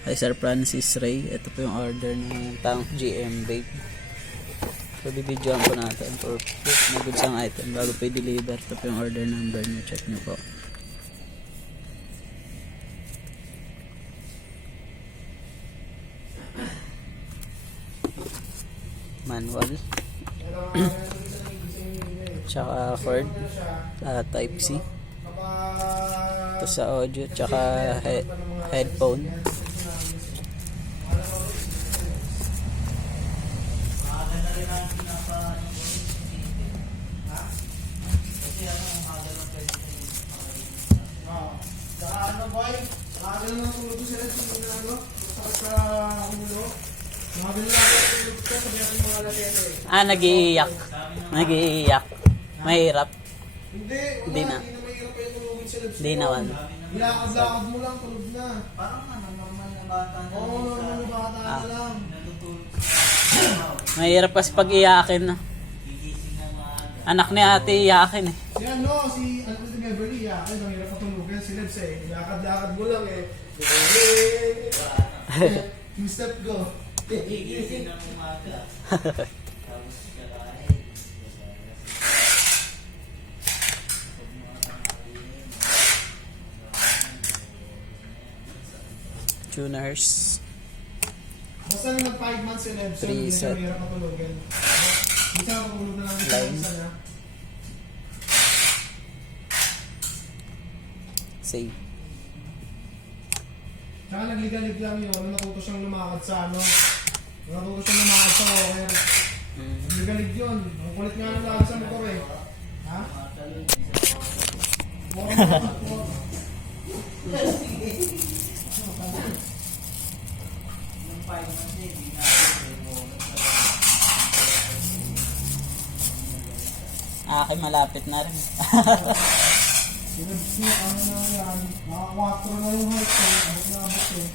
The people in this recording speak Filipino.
Hi Sir Francis Ray, ito po yung order ng Tank GM Babe. So bibidyoan po natin for proof na goods ang item bago po i-deliver. Ito po yung order number nyo, check nyo po. Manual tsaka cord, type C. Ito sa audio tsaka headphone. Nag-iiyak. Nag-iiyak. Mahirap. Hindi na. Hindi naman. Lakad-lakad mo lang, tulog na. Parang normal na bata na. Oo, normal na bata na lang. Mahirap kasi pag iyakin. Anak ni ate iyakin eh. Si Beverly, iyakin. Ang hirap patulugin. Si Lebs eh. Lakad-lakad mo lang eh. Yung step go. Gigising ng umaga. Tapos kakain. Tuners. Basta nung 5 months si Lebs, hindi Preset. siya mahirap patulugin. Hindi siya patulog na lang. Line. Save. Tsaka nagligalig lang yun. Natuto siyang lumakad sa Natuto siyang lumakad sa walker. Nagligalig yun. Ang kulit nga ng lakad sa motor eh. Ha? Akin malapit na rin. Sinabs niya, ano na yan. Naka 4 na yung height ko. Abot na abot eh.